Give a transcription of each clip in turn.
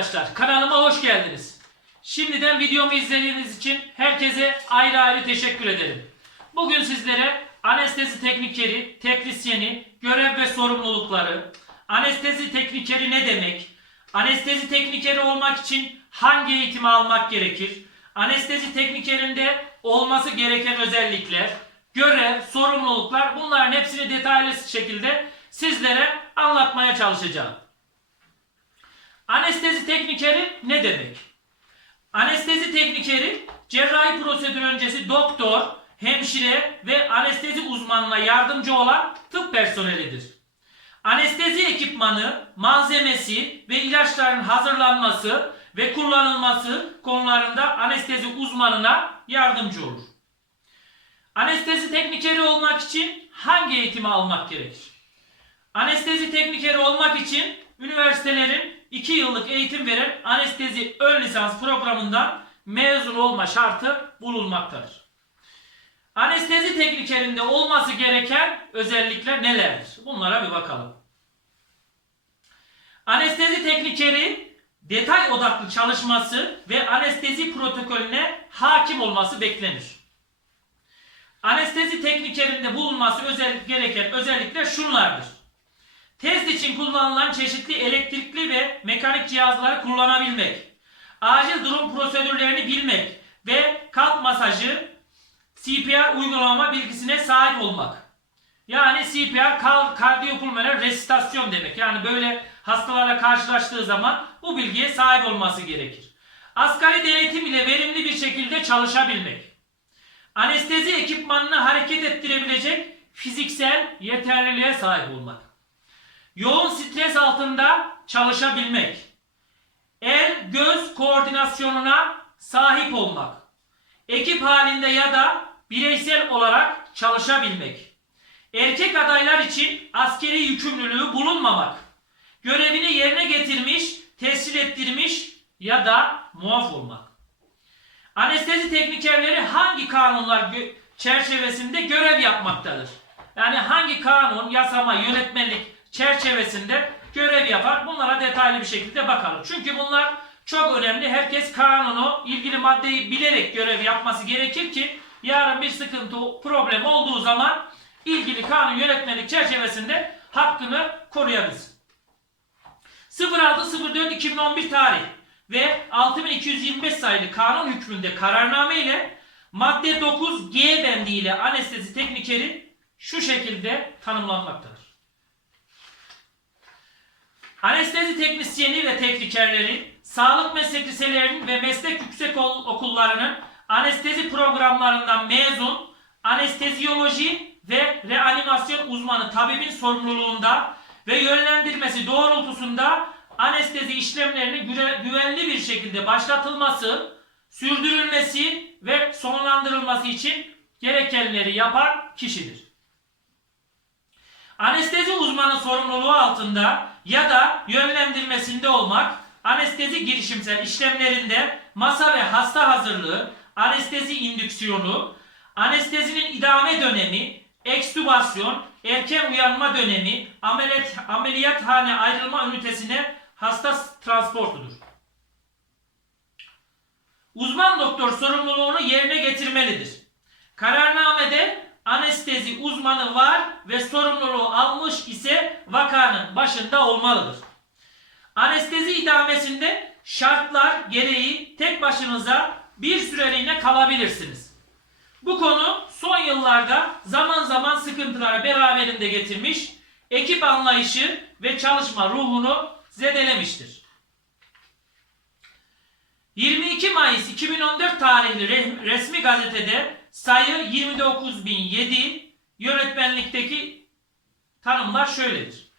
arkadaşlar, kanalıma hoş geldiniz. Şimdiden videomu izlediğiniz için herkese ayrı ayrı teşekkür ederim. Bugün sizlere anestezi teknikeri, teknisyeni, görev ve sorumlulukları, anestezi teknikeri ne demek, anestezi teknikeri olmak için hangi eğitimi almak gerekir, anestezi teknikerinde olması gereken özellikler, görev, sorumluluklar bunların hepsini detaylı şekilde sizlere anlatmaya çalışacağım. Anestezi teknikeri ne demek? Anestezi teknikeri cerrahi prosedür öncesi doktor, hemşire ve anestezi uzmanına yardımcı olan tıp personelidir. Anestezi ekipmanı, malzemesi ve ilaçların hazırlanması ve kullanılması konularında anestezi uzmanına yardımcı olur. Anestezi teknikeri olmak için hangi eğitimi almak gerekir? Anestezi teknikeri olmak için üniversitelerin 2 yıllık eğitim veren anestezi ön lisans programından mezun olma şartı bulunmaktadır. Anestezi teknikerinde olması gereken özellikler nelerdir? Bunlara bir bakalım. Anestezi teknikeri detay odaklı çalışması ve anestezi protokolüne hakim olması beklenir. Anestezi teknikerinde bulunması özel, gereken özellikler şunlardır. Test için kullanılan çeşitli elektrikli ve mekanik cihazları kullanabilmek, acil durum prosedürlerini bilmek ve kalp masajı CPR uygulama bilgisine sahip olmak. Yani CPR kardiyopulmoner resistasyon demek. Yani böyle hastalarla karşılaştığı zaman bu bilgiye sahip olması gerekir. Asgari denetim ile verimli bir şekilde çalışabilmek. Anestezi ekipmanını hareket ettirebilecek fiziksel yeterliliğe sahip olmak yoğun stres altında çalışabilmek, el göz koordinasyonuna sahip olmak, ekip halinde ya da bireysel olarak çalışabilmek, erkek adaylar için askeri yükümlülüğü bulunmamak, görevini yerine getirmiş, tescil ettirmiş ya da muaf olmak. Anestezi teknikerleri hangi kanunlar çerçevesinde görev yapmaktadır? Yani hangi kanun, yasama, yönetmelik çerçevesinde görev yapar? Bunlara detaylı bir şekilde bakalım. Çünkü bunlar çok önemli. Herkes kanunu, ilgili maddeyi bilerek görev yapması gerekir ki yarın bir sıkıntı, problem olduğu zaman ilgili kanun yönetmelik çerçevesinde hakkını koruyabilsin. 06.04.2011 tarih ve 6225 sayılı kanun hükmünde kararname ile madde 9G bendi ile anestezi teknikeri şu şekilde tanımlanmaktadır. Anestezi teknisyeni ve teknikerleri, sağlık meslek liselerinin ve meslek yüksek okullarının anestezi programlarından mezun, anesteziyoloji ve reanimasyon uzmanı tabibin sorumluluğunda ve yönlendirmesi doğrultusunda anestezi işlemlerinin güve- güvenli bir şekilde başlatılması, sürdürülmesi ve sonlandırılması için gerekenleri yapan kişidir. Anestezi uzmanı sorumluluğu altında ya da yönlendirmesinde olmak, anestezi girişimsel işlemlerinde masa ve hasta hazırlığı, anestezi indüksiyonu, anestezinin idame dönemi, ekstübasyon, erken uyanma dönemi, ameliyat, ameliyathane ayrılma ünitesine hasta transportudur. Uzman doktor sorumluluğunu yerine getirmelidir. Kararnamede anestezi uzmanı var ve sorumluluğu almış ise vakanın başında olmalıdır. Anestezi idamesinde şartlar gereği tek başınıza bir süreliğine kalabilirsiniz. Bu konu son yıllarda zaman zaman sıkıntılara beraberinde getirmiş, ekip anlayışı ve çalışma ruhunu zedelemiştir. 22 Mayıs 2014 tarihli re- resmi gazetede sayı 29007 yönetmenlikteki tanımlar şöyledir.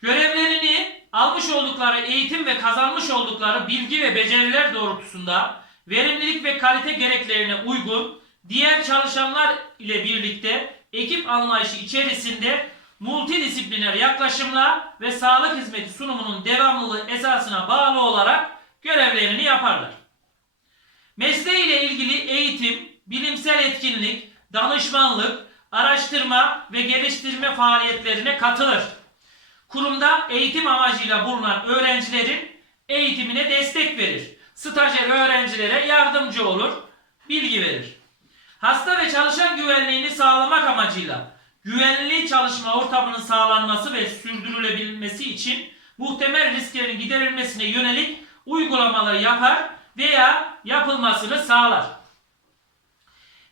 Görevlerini almış oldukları eğitim ve kazanmış oldukları bilgi ve beceriler doğrultusunda verimlilik ve kalite gereklerine uygun diğer çalışanlar ile birlikte ekip anlayışı içerisinde multidisipliner yaklaşımla ve sağlık hizmeti sunumunun devamlılığı esasına bağlı olarak görevlerini yaparlar. Mesleğiyle ilgili eğitim, bilimsel etkinlik, danışmanlık, araştırma ve geliştirme faaliyetlerine katılır. Kurumda eğitim amacıyla bulunan öğrencilerin eğitimine destek verir. Stajyer öğrencilere yardımcı olur, bilgi verir. Hasta ve çalışan güvenliğini sağlamak amacıyla güvenli çalışma ortamının sağlanması ve sürdürülebilmesi için muhtemel risklerin giderilmesine yönelik uygulamaları yapar veya yapılmasını sağlar.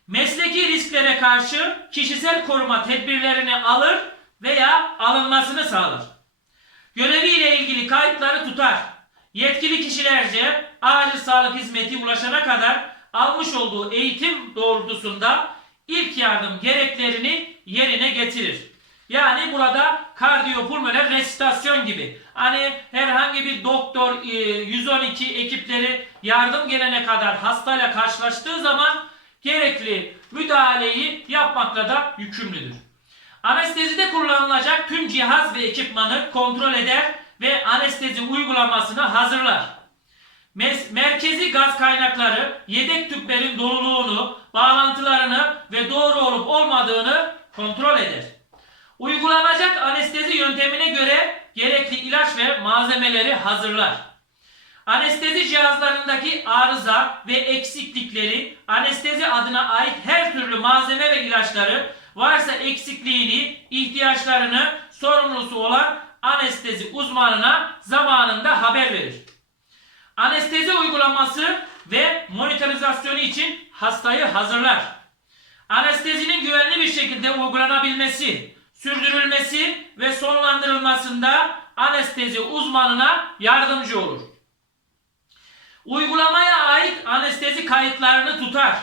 Mesleki risklere karşı kişisel koruma tedbirlerini alır veya alınmasını sağlar. Göreviyle ilgili kayıtları tutar. Yetkili kişilerce acil sağlık hizmeti ulaşana kadar almış olduğu eğitim doğrultusunda ilk yardım gereklerini yerine getirir. Yani burada kardiyopulmoner resüsitasyon gibi. Hani herhangi bir doktor e, 112 ekipleri yardım gelene kadar hastayla karşılaştığı zaman gerekli müdahaleyi yapmakla da yükümlüdür. Anestezide kullanılacak tüm cihaz ve ekipmanı kontrol eder ve anestezi uygulamasını hazırlar. Merkezi gaz kaynakları yedek tüplerin doluluğunu, bağlantılarını ve doğru olup olmadığını kontrol eder. Uygulanacak anestezi yöntemine göre gerekli ilaç ve malzemeleri hazırlar. Anestezi cihazlarındaki arıza ve eksiklikleri, anestezi adına ait her türlü malzeme ve ilaçları varsa eksikliğini, ihtiyaçlarını sorumlusu olan anestezi uzmanına zamanında haber verir. Anestezi uygulaması ve monitorizasyonu için hastayı hazırlar. Anestezinin güvenli bir şekilde uygulanabilmesi, sürdürülmesi ve sonlandırılmasında anestezi uzmanına yardımcı olur. Uygulamaya ait anestezi kayıtlarını tutar.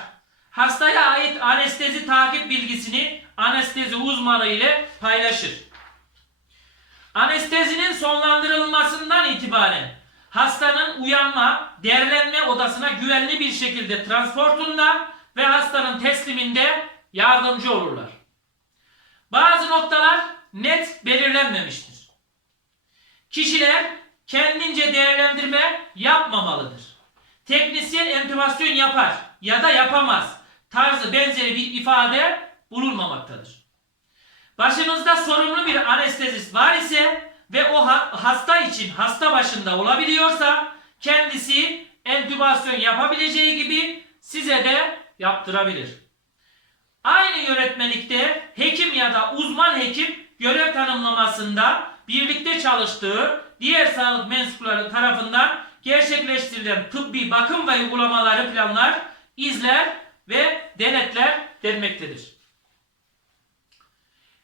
Hastaya ait anestezi takip bilgisini anestezi uzmanı ile paylaşır. Anestezinin sonlandırılmasından itibaren hastanın uyanma, derlenme odasına güvenli bir şekilde transportunda ve hastanın tesliminde yardımcı olurlar. Bazı noktalar net belirlenmemiştir. Kişiler kendince değerlendirme yapmamalıdır. Teknisyen entübasyon yapar ya da yapamaz tarzı benzeri bir ifade bulunmamaktadır. Başınızda sorumlu bir anestezist var ise ve o ha- hasta için hasta başında olabiliyorsa kendisi entübasyon yapabileceği gibi size de yaptırabilir. Aynı yönetmelikte hekim ya da uzman hekim görev tanımlamasında birlikte çalıştığı diğer sağlık mensupları tarafından gerçekleştirilen tıbbi bakım ve uygulamaları planlar, izler ve denetler denmektedir.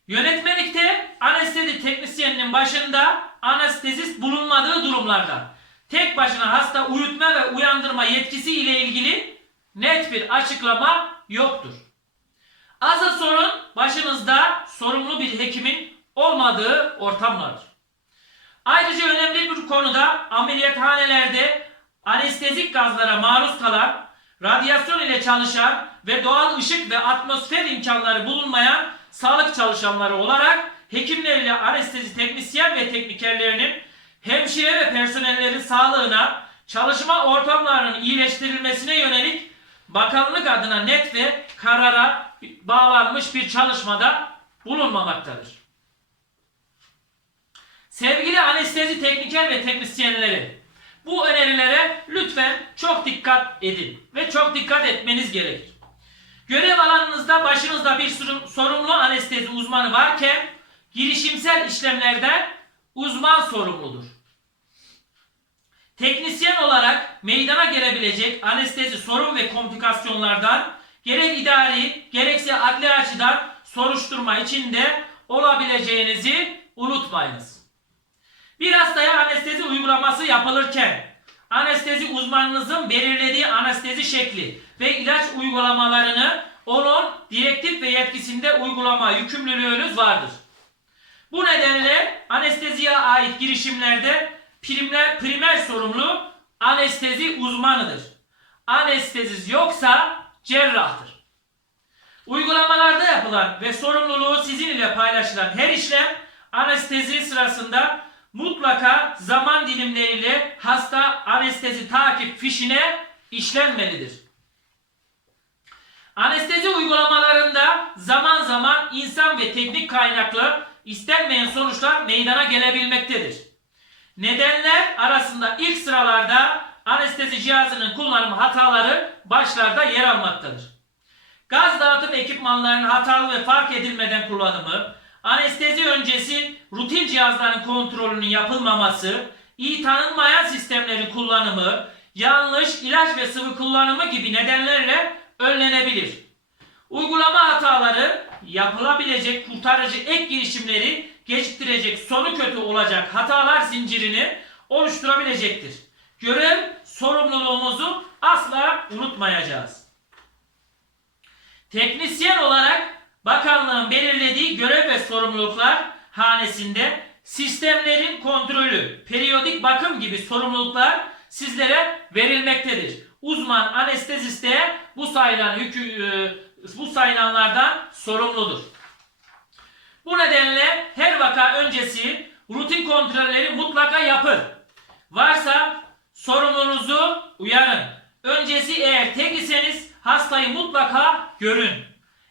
Yönetmelikte anestezi teknisyeninin başında anestezist bulunmadığı durumlarda tek başına hasta uyutma ve uyandırma yetkisi ile ilgili net bir açıklama yoktur. Asıl sorun başınızda sorumlu bir hekimin olmadığı ortamlardır. Ayrıca önemli bir konuda ameliyathanelerde anestezik gazlara maruz kalan, radyasyon ile çalışan ve doğal ışık ve atmosfer imkanları bulunmayan sağlık çalışanları olarak hekimler ile anestezi teknisyen ve teknikerlerinin hemşire ve personellerin sağlığına, çalışma ortamlarının iyileştirilmesine yönelik bakanlık adına net ve karara bağlanmış bir çalışmada bulunmamaktadır. Sevgili anestezi tekniker ve teknisyenleri, bu önerilere lütfen çok dikkat edin ve çok dikkat etmeniz gerekir. Görev alanınızda başınızda bir sorumlu anestezi uzmanı varken girişimsel işlemlerden uzman sorumludur. Teknisyen olarak meydana gelebilecek anestezi sorun ve komplikasyonlardan gerek idari gerekse adli açıdan soruşturma içinde olabileceğinizi unutmayınız. Bir hastaya anestezi uygulaması yapılırken anestezi uzmanınızın belirlediği anestezi şekli ve ilaç uygulamalarını onun direktif ve yetkisinde uygulama yükümlülüğünüz vardır. Bu nedenle anesteziye ait girişimlerde primer, primer sorumlu anestezi uzmanıdır. Anesteziz yoksa cerrahtır. Uygulamalarda yapılan ve sorumluluğu sizin ile paylaşılan her işlem anestezi sırasında mutlaka zaman dilimleriyle hasta anestezi takip fişine işlenmelidir. Anestezi uygulamalarında zaman zaman insan ve teknik kaynaklı istenmeyen sonuçlar meydana gelebilmektedir. Nedenler arasında ilk sıralarda anestezi cihazının kullanım hataları başlarda yer almaktadır. Gaz dağıtım ekipmanlarının hatalı ve fark edilmeden kullanımı, anestezi öncesi rutin cihazların kontrolünün yapılmaması, iyi tanınmayan sistemlerin kullanımı, yanlış ilaç ve sıvı kullanımı gibi nedenlerle önlenebilir. Uygulama hataları yapılabilecek kurtarıcı ek girişimleri geciktirecek sonu kötü olacak hatalar zincirini oluşturabilecektir. Görev sorumluluğumuzu asla unutmayacağız. Teknisyen olarak bakanlığın belirlediği görev ve sorumluluklar hanesinde sistemlerin kontrolü, periyodik bakım gibi sorumluluklar sizlere verilmektedir. Uzman anesteziste bu sayılan yükü, e, bu sayılanlardan sorumludur. Bu nedenle her vaka öncesi rutin kontrolleri mutlaka yapın. Varsa sorumluluğunuzu uyarın. Öncesi eğer tek iseniz hastayı mutlaka görün.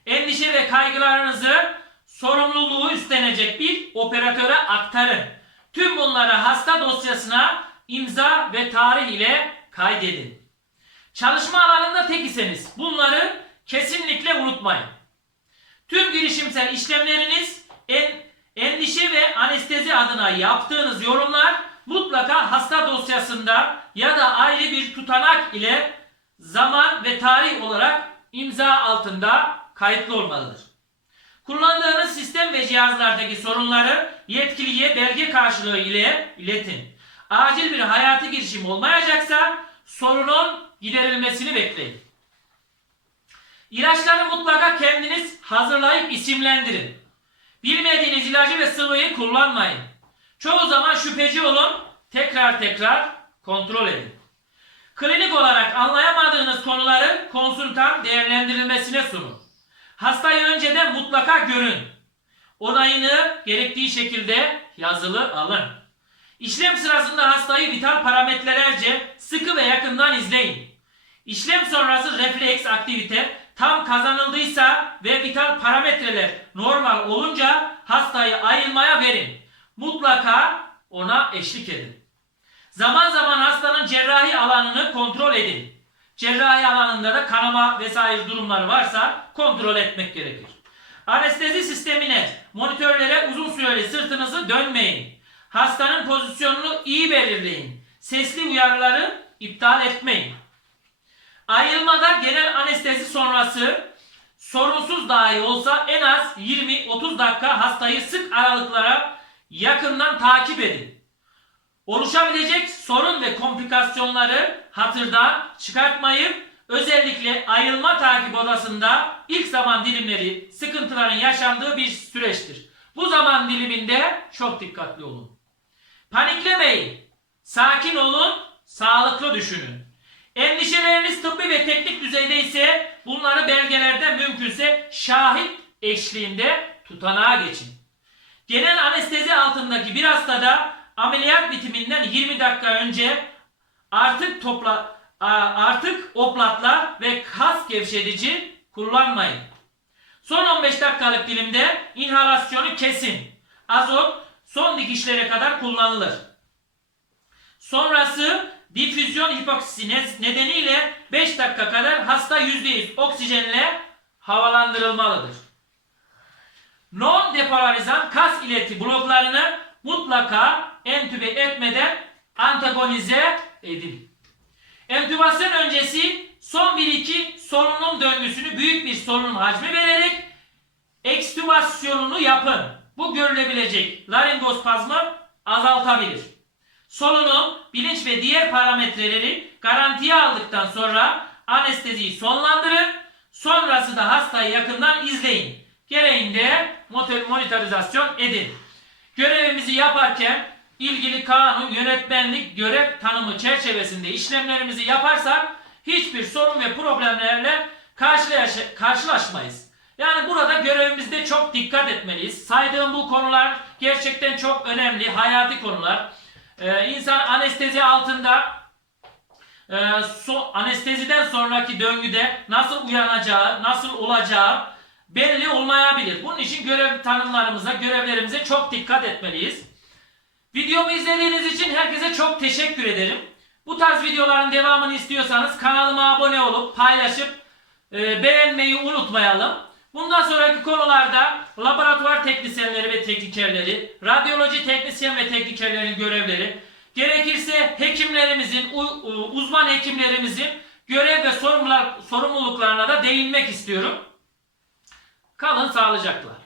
Endişe ve kaygılarınızı sorumluluğu üstlenecek bir operatöre aktarın. Tüm bunları hasta dosyasına imza ve tarih ile kaydedin. Çalışma alanında tek iseniz bunları kesinlikle unutmayın. Tüm girişimsel işlemleriniz en, endişe ve anestezi adına yaptığınız yorumlar mutlaka hasta dosyasında ya da ayrı bir tutanak ile zaman ve tarih olarak imza altında kayıtlı olmalıdır. Kullandığınız sistem ve cihazlardaki sorunları yetkiliye belge karşılığı ile iletin. Acil bir hayati girişim olmayacaksa sorunun giderilmesini bekleyin. İlaçları mutlaka kendiniz hazırlayıp isimlendirin. Bilmediğiniz ilacı ve sıvıyı kullanmayın. Çoğu zaman şüpheci olun, tekrar tekrar kontrol edin. Klinik olarak anlayamadığınız konuları konsültan değerlendirilmesine sunun. Hastayı önceden mutlaka görün. Onayını gerektiği şekilde yazılı alın. İşlem sırasında hastayı vital parametrelerce sıkı ve yakından izleyin. İşlem sonrası refleks aktivite tam kazanıldıysa ve vital parametreler normal olunca hastayı ayılmaya verin. Mutlaka ona eşlik edin. Zaman zaman hastanın cerrahi alanını kontrol edin. Cerrahi alanında da kanama vesaire durumları varsa kontrol etmek gerekir. Anestezi sistemine, monitörlere uzun süreli sırtınızı dönmeyin. Hastanın pozisyonunu iyi belirleyin. Sesli uyarıları iptal etmeyin. Ayılmada genel anestezi sonrası sorunsuz dahi olsa en az 20-30 dakika hastayı sık aralıklara yakından takip edin. Oluşabilecek sorun ve komplikasyonları hatırdan çıkartmayıp özellikle ayılma takip odasında ilk zaman dilimleri sıkıntıların yaşandığı bir süreçtir. Bu zaman diliminde çok dikkatli olun. Paniklemeyin. Sakin olun, sağlıklı düşünün. Endişeleriniz tıbbi ve teknik düzeyde ise bunları belgelerden mümkünse şahit eşliğinde tutanağa geçin. Genel anestezi altındaki bir hastada ameliyat bitiminden 20 dakika önce artık topla artık oplatlar ve kas gevşetici kullanmayın. Son 15 dakikalık dilimde inhalasyonu kesin. Azot son dikişlere kadar kullanılır. Sonrası difüzyon hipoksisi ne- nedeniyle 5 dakika kadar hasta %100 oksijenle havalandırılmalıdır. Non depolarizan kas ileti bloklarını mutlaka entübe etmeden antagonize edin. Entübasyon öncesi son 1-2 solunum döngüsünü büyük bir solunum hacmi vererek ekstübasyonunu yapın. Bu görülebilecek laringospazmı azaltabilir. Solunum, bilinç ve diğer parametreleri garantiye aldıktan sonra anesteziyi sonlandırın. Sonrası da hastayı yakından izleyin. Gereğinde monitorizasyon edin. Görevimizi yaparken ilgili kanun, yönetmenlik, görev tanımı çerçevesinde işlemlerimizi yaparsak hiçbir sorun ve problemlerle karşılaş- karşılaşmayız. Yani burada görevimizde çok dikkat etmeliyiz. Saydığım bu konular gerçekten çok önemli, hayati konular. Ee, insan anestezi altında e, so, anesteziden sonraki döngüde nasıl uyanacağı, nasıl olacağı belli olmayabilir. Bunun için görev tanımlarımıza, görevlerimize çok dikkat etmeliyiz. Videomu izlediğiniz için herkese çok teşekkür ederim. Bu tarz videoların devamını istiyorsanız kanalıma abone olup paylaşıp e, beğenmeyi unutmayalım. Bundan sonraki konularda laboratuvar teknisyenleri ve teknikerleri, radyoloji teknisyen ve teknikerlerin görevleri, gerekirse hekimlerimizin, uzman hekimlerimizin görev ve sorumluluklarına da değinmek istiyorum. Kalın sağlıcakla.